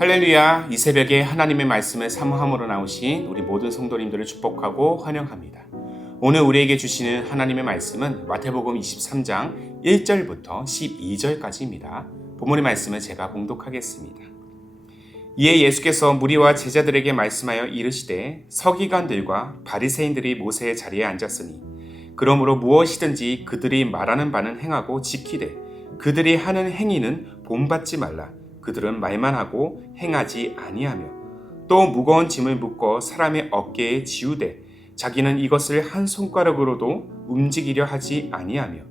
할렐루야, 이 새벽에 하나님의 말씀을 사모함으로 나오신 우리 모든 성도님들을 축복하고 환영합니다. 오늘 우리에게 주시는 하나님의 말씀은 마태복음 23장 1절부터 12절까지입니다. 본문의 말씀을 제가 봉독하겠습니다. 이에 예수께서 무리와 제자들에게 말씀하여 이르시되 서기관들과 바리새인들이 모세의 자리에 앉았으니 그러므로 무엇이든지 그들이 말하는 바는 행하고 지키되 그들이 하는 행위는 본받지 말라. 그들은 말만 하고 행하지 아니하며 또 무거운 짐을 묶어 사람의 어깨에 지우되 자기는 이것을 한 손가락으로도 움직이려 하지 아니하며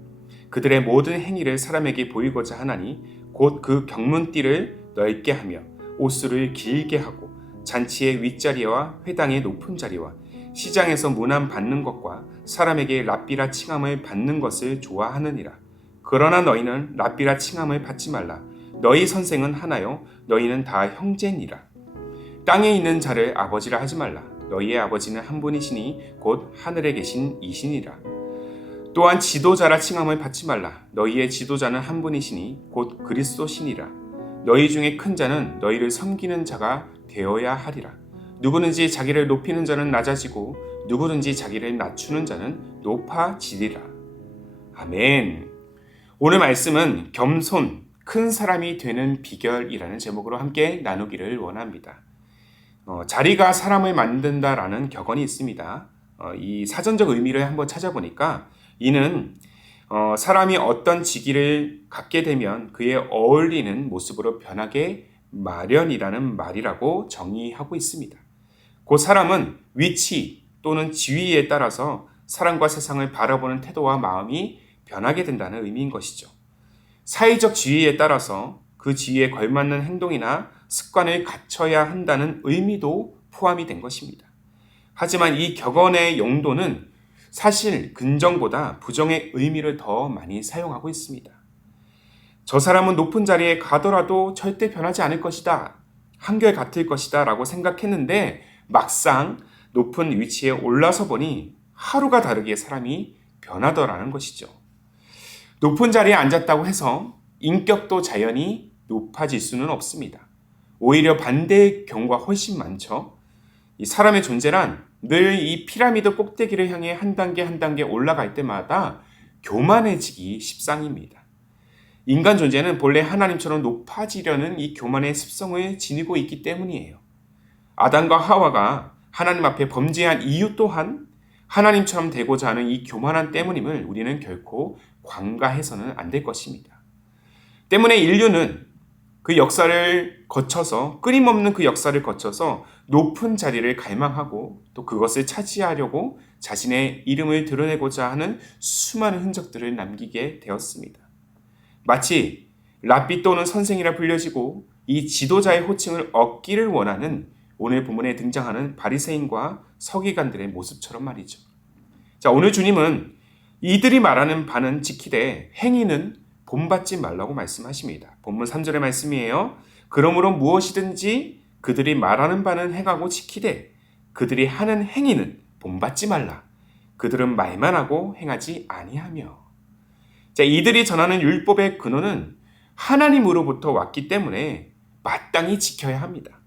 그들의 모든 행위를 사람에게 보이고자 하나니 곧 그 경문띠를 넓게 하며 옷수를 길게 하고 잔치의 윗자리와 회당의 높은 자리와 시장에서 문안 받는 것과 사람에게 랍비라 칭함을 받는 것을 좋아하느니라. 그러나 너희는 랍비라 칭함을 받지 말라. 너희 선생은 하나요 너희는 다 형제니라. 땅에 있는 자를 아버지라 하지 말라. 너희의 아버지는 한 분이시니 곧 하늘에 계신 이시니라. 또한 지도자라 칭함을 받지 말라. 너희의 지도자는 한 분이시니 곧 그리스도시니라. 너희 중에 큰 자는 너희를 섬기는 자가 되어야 하리라. 누구든지 자기를 높이는 자는 낮아지고 누구든지 자기를 낮추는 자는 높아지리라. 아멘. 오늘 말씀은 겸손, 큰 사람이 되는 비결이라는 제목으로 함께 나누기를 원합니다. 자리가 사람을 만든다라는 격언이 있습니다. 이 사전적 의미를 한번 찾아보니까 이는 사람이 어떤 직위를 갖게 되면 그에 어울리는 모습으로 변하게 마련이라는 말이라고 정의하고 있습니다. 그 사람은 위치 또는 지위에 따라서 사람과 세상을 바라보는 태도와 마음이 변하게 된다는 의미인 것이죠. 사회적 지위에 따라서 그 지위에 걸맞는 행동이나 습관을 갖춰야 한다는 의미도 포함이 된 것입니다. 하지만 이 격언의 용도는 사실 긍정보다 부정의 의미를 더 많이 사용하고 있습니다. 저 사람은 높은 자리에 가더라도 절대 변하지 않을 것이다. 한결 같을 것이다 라고 생각했는데 막상 높은 위치에 올라서 보니 하루가 다르게 사람이 변하더라는 것이죠. 높은 자리에 앉았다고 해서 인격도 자연히 높아질 수는 없습니다. 오히려 반대의 경우가 훨씬 많죠. 이 사람의 존재란 늘 이 피라미드 꼭대기를 향해 한 단계 한 단계 올라갈 때마다 교만해지기 십상입니다. 인간 존재는 본래 하나님처럼 높아지려는 이 교만의 습성을 지니고 있기 때문이에요. 아담과 하와가 하나님 앞에 범죄한 이유 또한 하나님처럼 되고자 하는 이 교만함 때문임을 우리는 결코 관가해서는 안 될 것입니다. 때문에 인류는 그 역사를 거쳐서 끊임없는 그 역사를 거쳐서 높은 자리를 갈망하고 또 그것을 차지하려고 자신의 이름을 드러내고자 하는 수많은 흔적들을 남기게 되었습니다. 마치 랍비 또는 선생이라 불려지고 이 지도자의 호칭을 얻기를 원하는 오늘 본문에 등장하는 바리새인과 서기관들의 모습처럼 말이죠. 자, 오늘 주님은 이들이 말하는 바는 지키되 행위는 본받지 말라고 말씀하십니다. 본문 3절의 말씀이에요. 그러므로 무엇이든지 그들이 말하는 바는 행하고 지키되 그들이 하는 행위는 본받지 말라. 그들은 말만 하고 행하지 아니하며. 자, 이들이 전하는 율법의 근원은 하나님으로부터 왔기 때문에 마땅히 지켜야 합니다.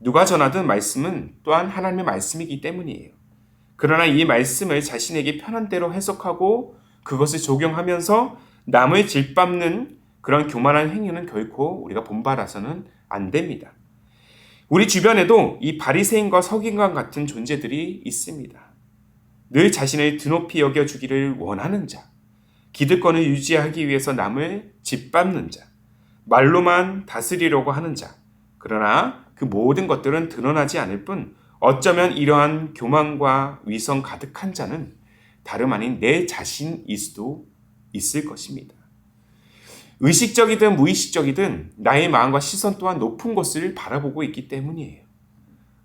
누가 전하든 말씀은 또한 하나님의 말씀이기 때문이에요. 그러나 이 말씀을 자신에게 편한 대로 해석하고 그것을 적용하면서 남을 짓밟는 그런 교만한 행위는 결코 우리가 본받아서는 안 됩니다. 우리 주변에도 이 바리새인과 서기관 같은 존재들이 있습니다. 늘 자신을 드높이 여겨주기를 원하는 자, 기득권을 유지하기 위해서 남을 짓밟는 자, 말로만 다스리려고 하는 자, 그러나 그 모든 것들은 드러나지 않을 뿐 어쩌면 이러한 교만과 위선 가득한 자는 다름 아닌 내 자신일 수도 있을 것입니다. 의식적이든 무의식적이든 나의 마음과 시선 또한 높은 곳을 바라보고 있기 때문이에요.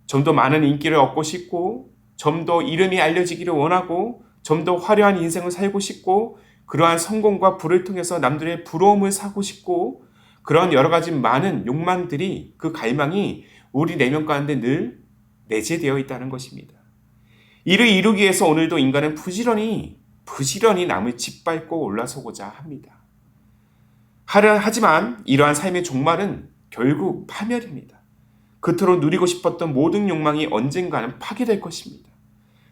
좀 더 많은 인기를 얻고 싶고 좀 더 이름이 알려지기를 원하고 좀 더 화려한 인생을 살고 싶고 그러한 성공과 부를 통해서 남들의 부러움을 사고 싶고 그런 여러 가지 많은 욕망들이 그 갈망이 우리 내면 가운데 늘 내재되어 있다는 것입니다. 이를 이루기 위해서 오늘도 인간은 부지런히 남을 짓밟고 올라서고자 합니다. 하지만 이러한 삶의 종말은 결국 파멸입니다. 그토록 누리고 싶었던 모든 욕망이 언젠가는 파괴될 것입니다.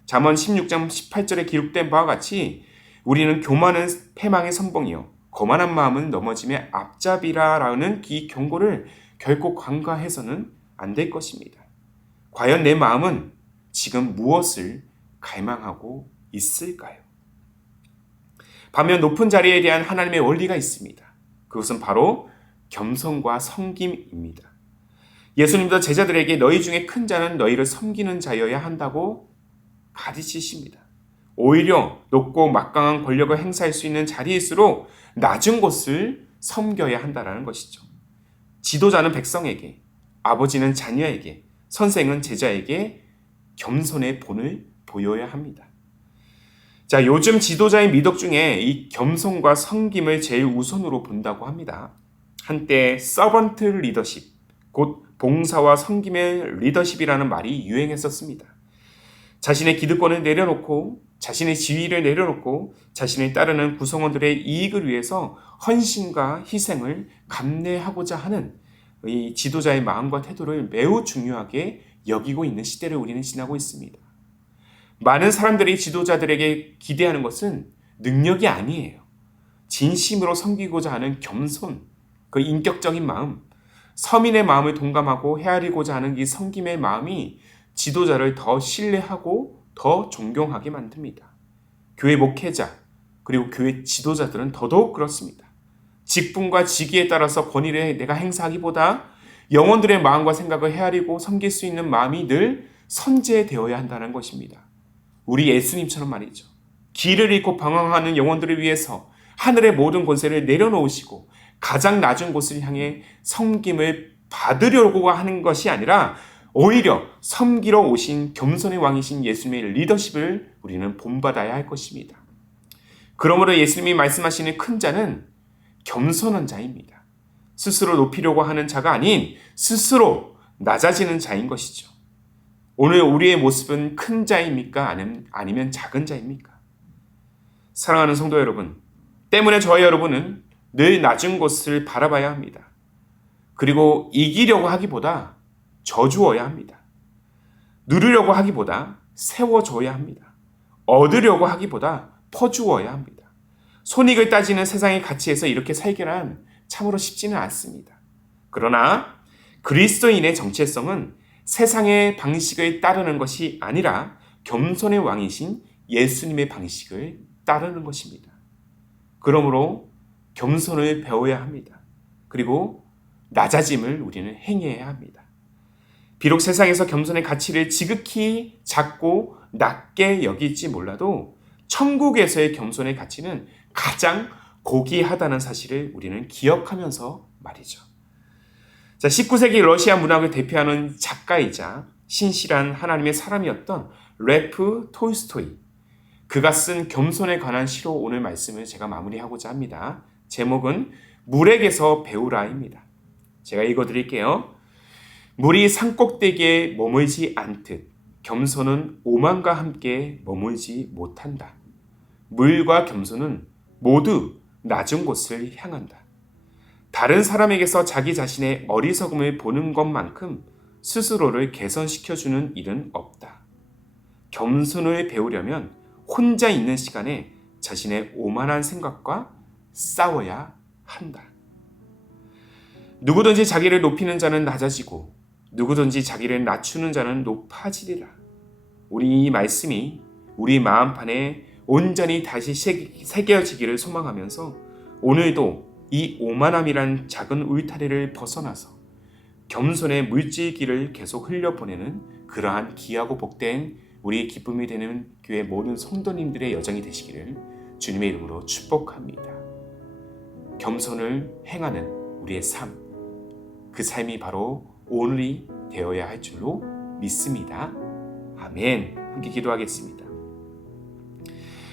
잠언 16장 18절에 기록된 바와 같이 우리는 교만은 패망의 선봉이요 거만한 마음은 넘어짐의 앞잡이라라는 이 경고를 결코 간과해서는 안 될 것입니다. 과연 내 마음은 지금 무엇을 갈망하고 있을까요? 반면 높은 자리에 대한 하나님의 원리가 있습니다. 그것은 바로 겸손과 섬김입니다. 예수님도 제자들에게 너희 중에 큰 자는 너희를 섬기는 자여야 한다고 가르치십니다. 오히려 높고 막강한 권력을 행사할 수 있는 자리일수록 낮은 곳을 섬겨야 한다는 것이죠. 지도자는 백성에게, 아버지는 자녀에게, 선생은 제자에게 겸손의 본을 보여야 합니다. 자, 요즘 지도자의 미덕 중에 이 겸손과 섬김을 제일 우선으로 본다고 합니다. 한때 서번트 리더십, 곧 봉사와 섬김의 리더십이라는 말이 유행했었습니다. 자신의 기득권을 내려놓고 자신의 지위를 내려놓고 자신을 따르는 구성원들의 이익을 위해서 헌신과 희생을 감내하고자 하는 이 지도자의 마음과 태도를 매우 중요하게 여기고 있는 시대를 우리는 지나고 있습니다. 많은 사람들이 지도자들에게 기대하는 것은 능력이 아니에요. 진심으로 섬기고자 하는 겸손, 그 인격적인 마음, 서민의 마음을 동감하고 헤아리고자 하는 이 섬김의 마음이 지도자를 더 신뢰하고 더 존경하게 만듭니다. 교회 목회자 그리고 교회 지도자들은 더더욱 그렇습니다. 직분과 직위에 따라서 권위를 내가 행사하기보다 영혼들의 마음과 생각을 헤아리고 섬길 수 있는 마음이 늘 선제되어야 한다는 것입니다. 우리 예수님처럼 말이죠. 길을 잃고 방황하는 영혼들을 위해서 하늘의 모든 권세를 내려놓으시고 가장 낮은 곳을 향해 섬김을 받으려고 하는 것이 아니라 오히려 섬기러 오신 겸손의 왕이신 예수님의 리더십을 우리는 본받아야 할 것입니다. 그러므로 예수님이 말씀하시는 큰 자는 겸손한 자입니다. 스스로 높이려고 하는 자가 아닌 스스로 낮아지는 자인 것이죠. 오늘 우리의 모습은 큰 자입니까? 아니면 작은 자입니까? 사랑하는 성도 여러분, 때문에 저와 여러분은 늘 낮은 곳을 바라봐야 합니다. 그리고 이기려고 하기보다 져주어야 합니다. 누리려고 하기보다 세워줘야 합니다. 얻으려고 하기보다 퍼주어야 합니다. 손익을 따지는 세상의 가치에서 이렇게 살기란 참으로 쉽지는 않습니다. 그러나 그리스도인의 정체성은 세상의 방식을 따르는 것이 아니라 겸손의 왕이신 예수님의 방식을 따르는 것입니다. 그러므로 겸손을 배워야 합니다. 그리고 낮아짐을 우리는 행해야 합니다. 비록 세상에서 겸손의 가치를 지극히 작고 낮게 여길지 몰라도 천국에서의 겸손의 가치는 가장 고귀하다는 사실을 우리는 기억하면서 말이죠. 자, 19세기 러시아 문학을 대표하는 작가이자 신실한 하나님의 사람이었던 레프 톨스토이. 그가 쓴 겸손에 관한 시로 오늘 말씀을 제가 마무리하고자 합니다. 제목은 물에게서 배우라입니다. 제가 읽어드릴게요. 물이 산꼭대기에 머물지 않듯 겸손은 오만과 함께 머물지 못한다. 물과 겸손은 모두 낮은 곳을 향한다. 다른 사람에게서 자기 자신의 어리석음을 보는 것만큼 스스로를 개선시켜주는 일은 없다. 겸손을 배우려면 혼자 있는 시간에 자신의 오만한 생각과 싸워야 한다. 누구든지 자기를 높이는 자는 낮아지고 누구든지 자기를 낮추는 자는 높아지리라. 우리 이 말씀이 우리 마음판에 온전히 다시 새겨지기를 소망하면서 오늘도 이 오만함이란 작은 울타리를 벗어나서 겸손의 물질기를 계속 흘려보내는 그러한 귀하고 복된 우리의 기쁨이 되는 교회 모든 성도님들의 여정이 되시기를 주님의 이름으로 축복합니다. 겸손을 행하는 우리의 삶, 그 삶이 바로 오늘이 되어야 할 줄로 믿습니다. 아멘. 함께 기도하겠습니다.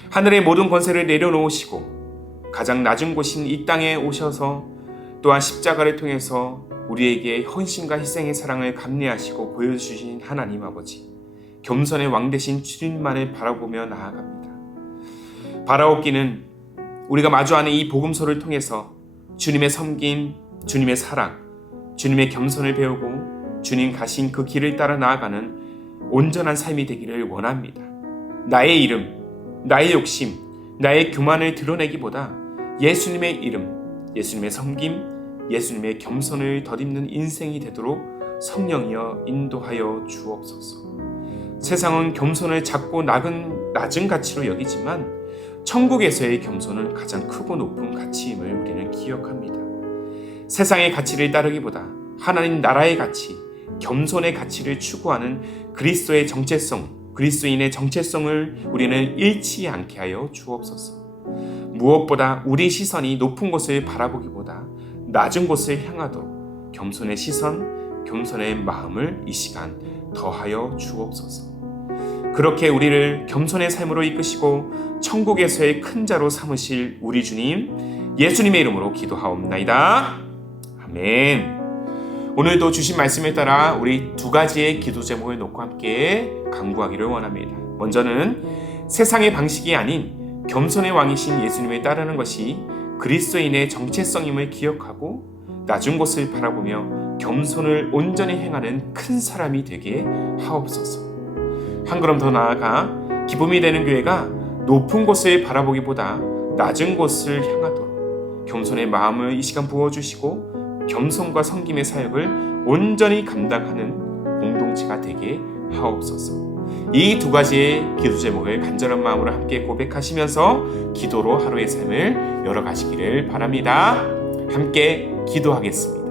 하늘의 모든 권세를 내려놓으시고 가장 낮은 곳인 이 땅에 오셔서 또한 십자가를 통해서 우리에게 헌신과 희생의 사랑을 감내하시고 보여주신 하나님 아버지, 겸손의 왕 되신 주님만을 바라보며 나아갑니다. 바라옵기는 우리가 마주하는 이 복음서를 통해서 주님의 섬김, 주님의 사랑, 주님의 겸손을 배우고 주님 가신 그 길을 따라 나아가는 온전한 삶이 되기를 원합니다. 나의 이름, 나의 욕심, 나의 교만을 드러내기보다 예수님의 이름, 예수님의 섬김, 예수님의 겸손을 덧입는 인생이 되도록 성령이여 인도하여 주옵소서. 세상은 겸손을 작고 낮은 가치로 여기지만 천국에서의 겸손은 가장 크고 높은 가치임을 우리는 기억합니다. 세상의 가치를 따르기보다 하나님 나라의 가치, 겸손의 가치를 추구하는 그리스도의 정체성, 그리스도인의 정체성을 우리는 잃지 않게 하여 주옵소서. 무엇보다 우리 시선이 높은 곳을 바라보기보다 낮은 곳을 향하도록 겸손의 시선, 겸손의 마음을 이 시간 더하여 주옵소서. 그렇게 우리를 겸손의 삶으로 이끄시고 천국에서의 큰 자로 삼으실 우리 주님 예수님의 이름으로 기도하옵나이다. 아멘. 오늘도 주신 말씀에 따라 우리 두 가지의 기도 제목을 놓고 함께 간구하기를 원합니다. 먼저는 세상의 방식이 아닌 겸손의 왕이신 예수님을 따르는 것이 그리스도인의 정체성임을 기억하고 낮은 곳을 바라보며 겸손을 온전히 행하는 큰 사람이 되게 하옵소서. 한 걸음 더 나아가 기쁨이 되는 교회가 높은 곳을 바라보기보다 낮은 곳을 향하도록 겸손의 마음을 이 시간 부어주시고 겸손과 섬김의 사역을 온전히 감당하는 공동체가 되게 하옵소서. 이 두 가지의 기도 제목을 간절한 마음으로 함께 고백하시면서 기도로 하루의 삶을 열어가시기를 바랍니다. 함께 기도하겠습니다.